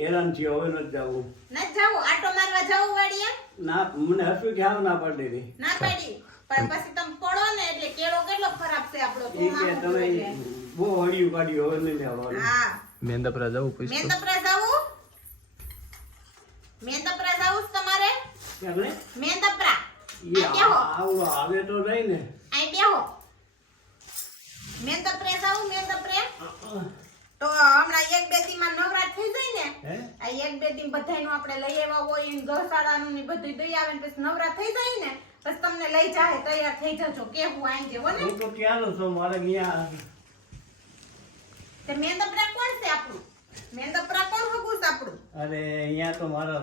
હેરાન થયો હવે નથી જવું. નથી જાવું આટો મારવા જાવું વાડીએ? ના મને હસુ કે આવ ના પાડી દીધી. ના પાડી પણ પછી તમે પડો ને એટલે કેળો કેટલો ખરાબ છે આપણો. ઈ કે તમે બહુ હળિયું કાઢ્યું હવે નહીં આવવાનું. હા મેંદપરા જવું પછી મેંદપરા જાવું? મેંદપરા જાવું છે તમારે? કેમ ને? મેંદપરા ઈ આવો આવે તો નહીં ને. આઈ બેહો. મેંદપરે જાવું? મેંદપરે તો હમણાં એક બે દી માં નવરાત થઈ જાય ને, હે આ એક બે દી બધાયનું આપણે લઈ આવ્યા હોય ને ગૌશાળાનું ને બધું દઈ આવે ને પછી નવરાત થઈ જાય ને પછી તમને લઈ જાય તૈયાર થઈ જજો કેવું આઈ જેવો ને. હું તો ક્યાં છો મારે અહીંયા તે મેંદપરા કોણ છે આપણું? મેંદપરા કોણ હગું છે આપણું? અરે અહીંયા તો મારા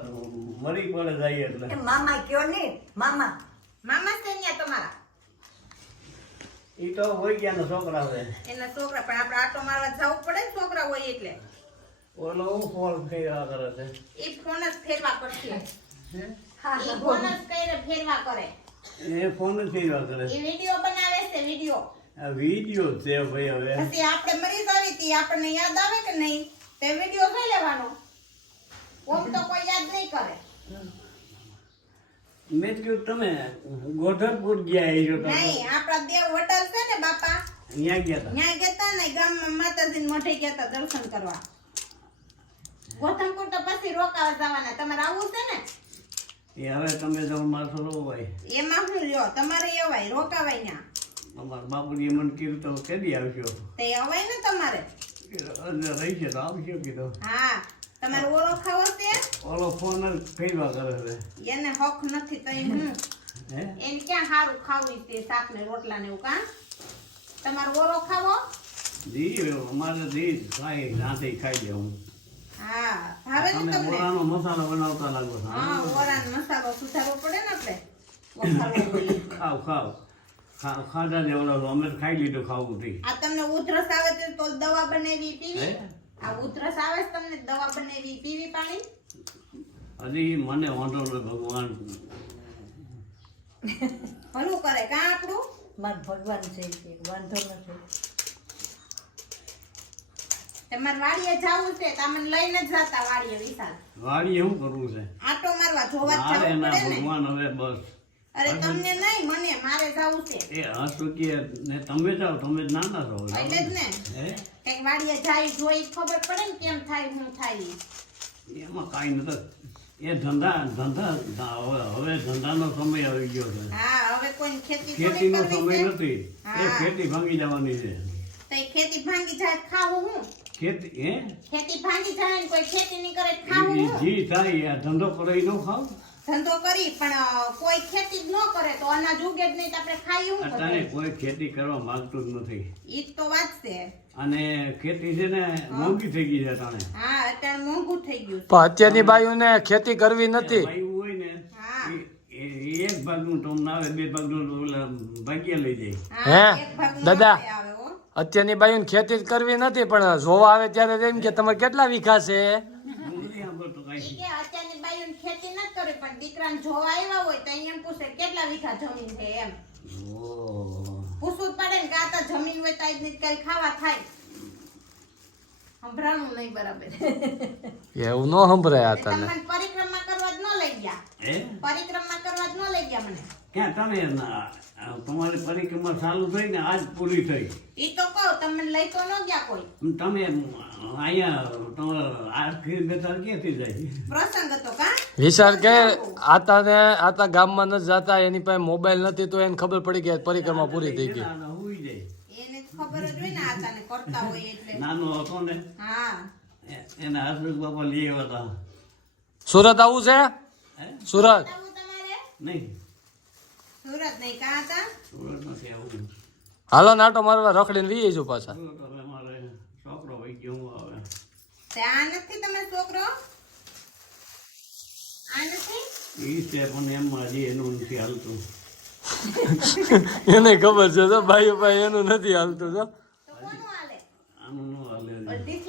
મરી પડે જાય એટલે મામા કયો ને મામા મામા છે અહીંયા તમારા? ઈ તો હોય ગયા ને છોકરા છે એના છોકરા પણ આપણે આટો મારવા જવું પડે ને છોકરા હોય એટલે. ઓલો હું ફોન કર્યા કરે છે એ ફોન જ ફેરવા કરશે. હે? એ ફોન જ કઈને ફેરવા કરે. એ ફોન જ કર્યા કરે એ વિડિયો બનાવે છે વિડિયો. આ વિડિયો છે ભાઈ હવે પછી આપણે મરી જાવી તી આપણને યાદ આવે કે નહીં તે વિડિયો જોઈ લેવાનો. ઓમ તો કોઈ યાદ નહીં કરે. મેં કીધું તમે ગોધરપુર ગયા છો તમે નહીં આપણા દેવ હોટલ છે ને બાપા અહીંયા ગયા હતા ત્યાં ગયા તા ને ગામમાં માતાજીને મોઢે ગયા તા દર્શન કરવા. ગોધમપુર તો પછી રોકાવા જવાના. તમારે આવવું છે ને? એ હવે તમે જાઓ મારસો નો ભાઈ એમાં શું લ્યો તમારે એવાય રોકાવાય ના. અમારા બાપુજી મને કીધું તો કેદી આવશો તે અવાય ને તમારે. અંદર રહી છે તો આવશો કીધું હા તમારે ઓળો ખાવો છે ઓલો ફોન જ ફેરવા કરે છે એને હક નથી તઈ હું હે એને ક્યાં સારું ખાવું છે શાક ને રોટલા ને એવું કાં? તમારે ઓળો ખાવો? જી અમારે જી ખાઈ રાતે ખાઈ જાઉં હા ભાવે ને તમે તમને? ઓળાનો મસાલો બનાવતા લાગો છો હા ઓળાનો મસાલો સુધારવો પડે ને આપણે વઘારવો પડે. ખાવ ખાધા જે ઓલો અમે તો ખાઈ લીધું ખાવું થઈ આ તમને ઉધરસ આવે તો દવા બનાવી પીવી? હે? આ ઉધરસ આવે છે તમને દવા બનાવી પીવી પાણી? હજી મને વાંધો ન ભગવાન ભલું કરે કાં આપણું? માર ભગવાન છે કે વાંધો નથી. તમારે વાડીએ જાવું છે તો મને લઈને જ જાતા વાડીએ વિશાલ. વાડીએ શું કરવું છે આટો મારવા જોવા જ મારે જાવું ના પડે ને. ભગવાન હવે બસ અરે તમને નહીં મને મારે જાવું છે એ હસુકીએ ને તમે જાઓ તમે જ નાના છો એટલે જ ને હે કંઈક વાડીએ જાય જોઈ ખબર પડે ને કેમ થાય શું થાય ઈ. એમાં કાંઈ નથી એ ધંધા હવે ધંધાનો સમય આવી ગયો છે હા હવે કોઈ ખેતી ખેતીનો થોડી સમય કરવી છે. નથી એ ખેતી ભાંગી જવાની છે તો એ ખેતી ભાંગી જાય તો ખાવું હું? ખેતી હે ખેતી ભાંગી જાય ને કોઈ ખેતી નહીં કરે તો ખાવું ઈ હું? જી થાય આ ધંધો કરો ઈ નો ખાવ ધંધો કરી પણ કોઈ ખેતી જ ન કરે તો અનાજ ઉગે જ નહીં તો આપણે ખાઈએ શું અત્યારે બધું? કોઈ ખેતી કરવા માંગતું જ નથી ઈ જ તો વાત છે. અને ખેતી છે ને મોંઘી થઈ ગઈ છે અટાણે હા અત્યારે મોંઘું થઈ ગયું છે. પણ અત્યારની બાયુને ખેતી કરવી નથી. ભાઈ હોય ને હા એ એક ભાગનું ટોમ આવે બે ભાગનું ઓલા ભાગ્યા લઈ જાય હા હે? એક ભાગનું દાદા? આપણે આવે હો. અત્યારની બાયુને ખેતી જ કરવી નથી પણ જોવા આવે ત્યારે એમ કે તમારે કેટલા વીઘા છે? હું નથી સાંભળતો ઈ કાંઈ કે અત્યારની બાઈઓને ખેતી નથી કરવી પણ દીકરાને જોવા આવ્યા હોય તો એમ પૂછે કેટલા વીઘા જમીન છે એમ ઓહ. પૂછવું જ પડે ને કે આ તો જમીન હોય તો આજ કઈ ખાવા થાય. સંભળાણું નહીં બરાબર. એવું ન સંભળાય આ તને. તમને પરિક્રમા કરવા જ ન લઈ ગયા. હે પરિક્રમા કરવા જ ન લઈ ગયા મને. ક્યાં તમે તમારી પરિક્રમા ચાલુ થઈ ને આજ પૂરી થઈ ઈ તો કહું તમને લઈ તો ન ગયા કોઈ. તમે અહીંયા તમારા આખી બેતાર ક્યાંથી જાય પ્રસંગ હતો કાં? વિચાર કે આતા ગામમાં નથી જાતા એની પાસે મોબાઈલ નથી તો એને ખબર પડી કે પરિક્રમા પૂરી થઈ ગઈ. નાનો હુઈ જાય એને જ ખબર જ હોય ને આતાને કરતા હોય એટલે. નાનો હતો ને હા એના હસબન્ડ બાપા લઈ આવ્યા હતા સુરત આવું છે? હે સુરત આવું તમારે નહીં સુરત નહીં કાં હતા? સુરત નથી આવું હાલો નાટો મારવા રખડીને વી જજો પાછા. સુરત હવે મારે છોકરો વહી ગયો હું આવે તે આ નથી તમારો છોકરો? આ નથી? ઈ છે પણ એમાં હજી એનું નથી હાલતું એને ખબર છે તો ભાઈ એનું નથી હાલતું તો. તો કોનું હાલે? આનું ન હાલે અડધી